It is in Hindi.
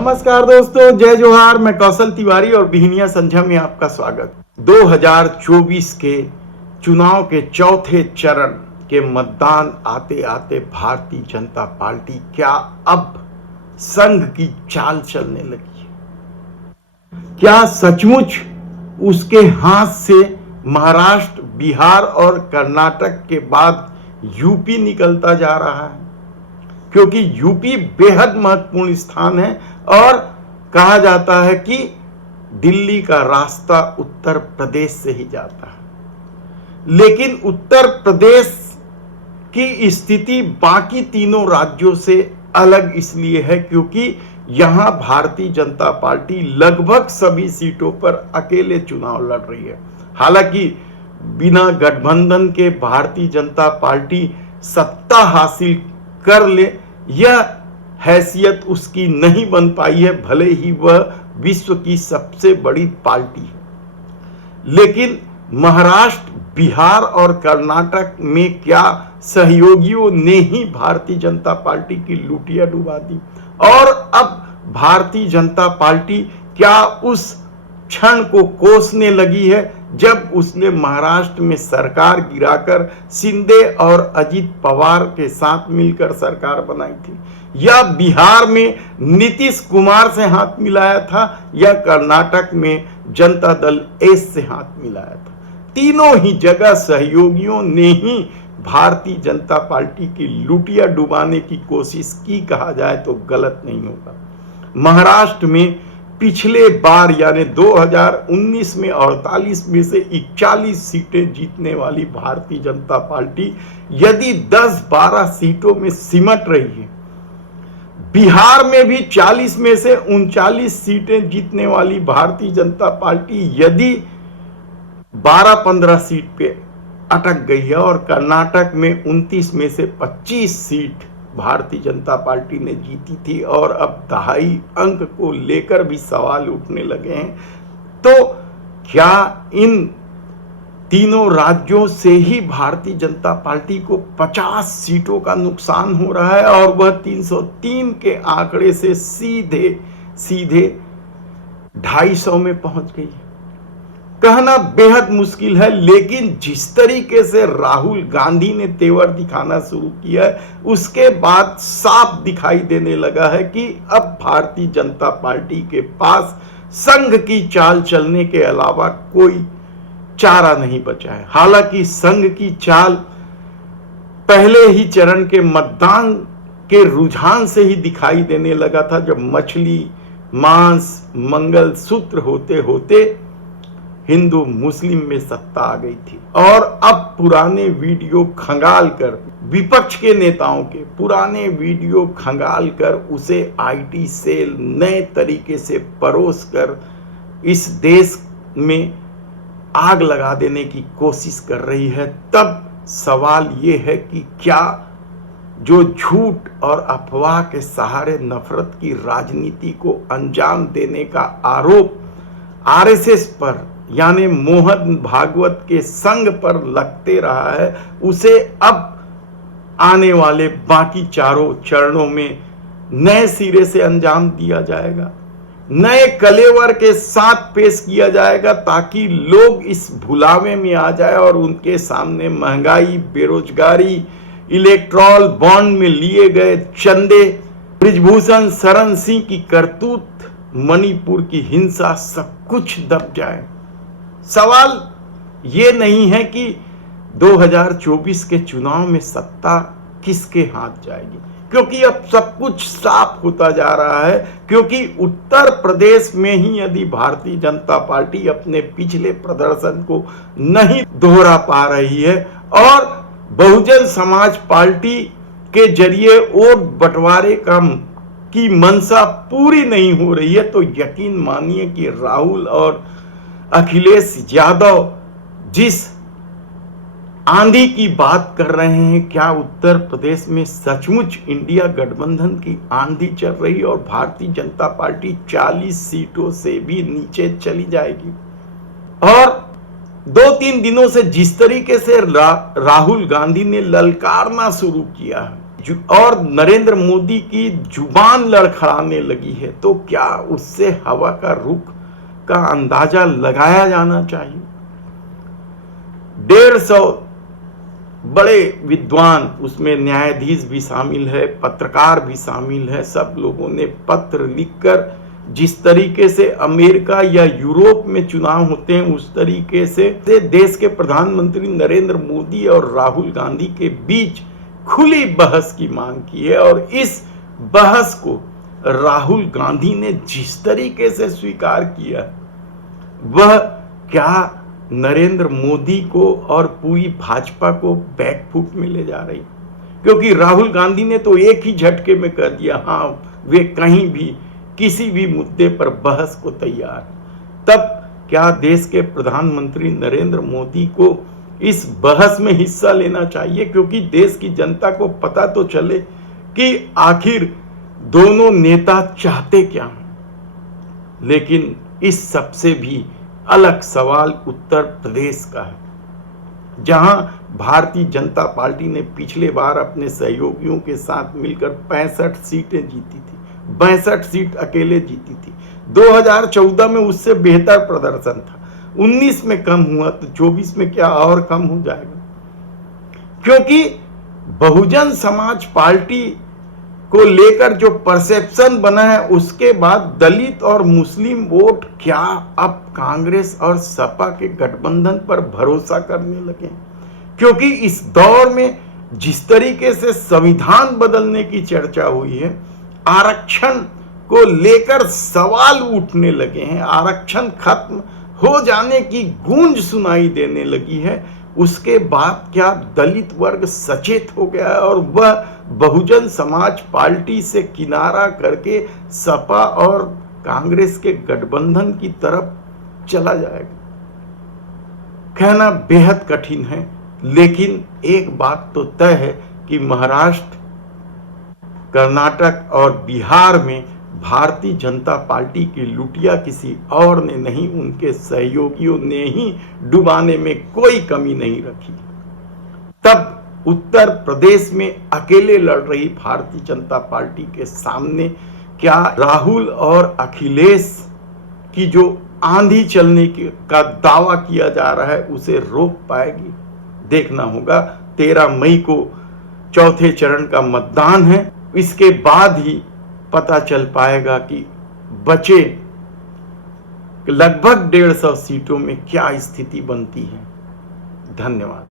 नमस्कार दोस्तों, जय जोहार। मैं कौशल तिवारी और बिहनिया संझा में आपका स्वागत। 2024 के चुनाव के चौथे चरण के मतदान आते आते भारतीय जनता पार्टी क्या अब संघ की चाल चलने लगी है? क्या सचमुच उसके हाथ से महाराष्ट्र, बिहार और कर्नाटक के बाद यूपी निकलता जा रहा है? क्योंकि यूपी बेहद महत्वपूर्ण स्थान है और कहा जाता है कि दिल्ली का रास्ता उत्तर प्रदेश से ही जाता है। लेकिन उत्तर प्रदेश की स्थिति बाकी तीनों राज्यों से अलग इसलिए है क्योंकि यहां भारतीय जनता पार्टी लगभग सभी सीटों पर अकेले चुनाव लड़ रही है। हालांकि बिना गठबंधन के भारतीय जनता पार्टी सत्ता हासिल कर ले, यह हैसियत उसकी नहीं बन पाई है, भले ही वह विश्व की सबसे बड़ी पार्टी है। लेकिन महाराष्ट्र, बिहार और कर्नाटक में क्या सहयोगियों ने ही भारतीय जनता पार्टी की लुटिया डुबा दी और अब भारतीय जनता पार्टी क्या उस क्षण को कोसने लगी है जब उसने महाराष्ट्र में सरकार गिराकर शिंदे और अजित पवार के साथ मिलकर सरकार बनाई थी, या बिहार में नीतीश कुमार से हाथ मिलाया था, या कर्नाटक में जनता दल एस से हाथ मिलाया था। तीनों ही जगह सहयोगियों ने ही भारतीय जनता पार्टी की लुटिया डुबाने की कोशिश की, कहा जाए तो गलत नहीं होगा। महाराष्ट्र में पिछले बार यानी 2019 में 48 में से 41 सीटें जीतने वाली भारतीय जनता पार्टी यदि 10-12 सीटों में सिमट रही है, बिहार में भी 40 में से 39 सीटें जीतने वाली भारतीय जनता पार्टी यदि 12-15 सीट पे अटक गई है और कर्नाटक में 29 में से 25 सीट भारतीय जनता पार्टी ने जीती थी और अब दहाई अंक को लेकर भी सवाल उठने लगे हैं, तो क्या इन तीनों राज्यों से ही भारतीय जनता पार्टी को 50 सीटों का नुकसान हो रहा है और वह 303 के आंकड़े से सीधे 250 में पहुंच गई है? कहना बेहद मुश्किल है, लेकिन जिस तरीके से राहुल गांधी ने तेवर दिखाना शुरू किया है उसके बाद साफ दिखाई देने लगा है कि अब भारतीय जनता पार्टी के पास संघ की चाल चलने के अलावा कोई चारा नहीं बचा है। हालांकि संघ की चाल पहले ही चरण के मतदान के रुझान से ही दिखाई देने लगा था, जब मछली, मांस, मंगलसूत्र होते होते हिंदू मुस्लिम में सत्ता आ गई थी। और अब पुराने वीडियो खंगाल कर, विपक्ष के नेताओं के पुराने वीडियो खंगाल कर उसे आईटी सेल नए तरीके से परोस कर इस देश में आग लगा देने की कोशिश कर रही है। तब सवाल ये है कि क्या जो झूठ और अफवाह के सहारे नफरत की राजनीति को अंजाम देने का आरोप आरएसएस पर यानी मोहन भागवत के संघ पर लगते रहा है, उसे अब आने वाले बाकी चारों चरणों में नए सिरे से अंजाम दिया जाएगा, नए कलेवर के साथ पेश किया जाएगा, ताकि लोग इस भुलावे में आ जाए और उनके सामने महंगाई, बेरोजगारी, इलेक्ट्रॉल बॉन्ड में लिए गए चंदे, ब्रिजभूषण शरण सिंह की करतूत, मणिपुर की हिंसा, सब कुछ दब जाए। सवाल ये नहीं है कि 2024 के चुनाव में सत्ता किसके हाथ जाएगी, क्योंकि अब सब कुछ साफ होता जा रहा है। क्योंकि उत्तर प्रदेश में ही यदि भारतीय जनता पार्टी अपने पिछले प्रदर्शन को नहीं दोहरा पा रही है और बहुजन समाज पार्टी के जरिए वोट बंटवारे की मंशा पूरी नहीं हो रही है, तो यकीन मानिए कि राहुल और अखिलेश यादव जिस आंधी की बात कर रहे हैं, क्या उत्तर प्रदेश में सचमुच इंडिया गठबंधन की आंधी चल रही और भारतीय जनता पार्टी 40 सीटों से भी नीचे चली जाएगी? और 2-3 दिनों से जिस तरीके से राहुल गांधी ने ललकारना शुरू किया है और नरेंद्र मोदी की जुबान लड़खड़ाने लगी है, तो क्या उससे हवा का रुख का अंदाजा लगाया जाना चाहिए। 150 बड़े विद्वान, उसमें न्यायाधीश भी शामिल है, पत्रकार भी शामिल है, सब लोगों ने पत्र लिखकर जिस तरीके से अमेरिका या यूरोप में चुनाव होते हैं उस तरीके से देश के प्रधानमंत्री नरेंद्र मोदी और राहुल गांधी के बीच खुली बहस की मांग की है। और इस बहस को राहुल गांधी ने जिस तरीके से स्वीकार किया, वह क्या नरेंद्र मोदी को और पूरी भाजपा को बैकफुट में ले जा रही, क्योंकि राहुल गांधी ने तो एक ही झटके में कह दिया हाँ वे कहीं भी किसी भी मुद्दे पर बहस को तैयार। तब क्या देश के प्रधानमंत्री नरेंद्र मोदी को इस बहस में हिस्सा लेना चाहिए, क्योंकि देश की जनता को पता तो चले कि आखिर दोनों नेता चाहते क्या हैं। लेकिन इस सबसे भी अलग सवाल उत्तर प्रदेश का है, जहां भारतीय जनता पार्टी ने पिछले बार अपने सहयोगियों के साथ मिलकर 65 सीटें जीती थी, 62 सीट अकेले जीती थी। 2014 में उससे बेहतर प्रदर्शन था, 19 में कम हुआ तो 24 में क्या और कम हो जाएगा, क्योंकि बहुजन समाज पार्टी को लेकर जो परसेप्शन बना है उसके बाद दलित और मुस्लिम वोट क्या अब कांग्रेस और सपा के गठबंधन पर भरोसा करने लगे, क्योंकि इस दौर में जिस तरीके से संविधान बदलने की चर्चा हुई है, आरक्षण को लेकर सवाल उठने लगे हैं, आरक्षण खत्म हो जाने की गूंज सुनाई देने लगी है, उसके बाद क्या दलित वर्ग सचेत हो गया है और वह बहुजन समाज पार्टी से किनारा करके सपा और कांग्रेस के गठबंधन की तरफ चला जाएगा। कहना बेहद कठिन है, लेकिन एक बात तो तय है कि महाराष्ट्र, कर्नाटक और बिहार में भारतीय जनता पार्टी की लुटिया किसी और ने नहीं, उनके सहयोगियों ने ही डुबाने में कोई कमी नहीं रखी। तब उत्तर प्रदेश में अकेले लड़ रही भारतीय जनता पार्टी के सामने क्या राहुल और अखिलेश की जो आंधी चलने का दावा किया जा रहा है उसे रोक पाएगी, देखना होगा। 13 मई को चौथे चरण का मतदान है, इसके बाद ही पता चल पाएगा कि बचे लगभग 150 सीटों में क्या स्थिति बनती है। धन्यवाद।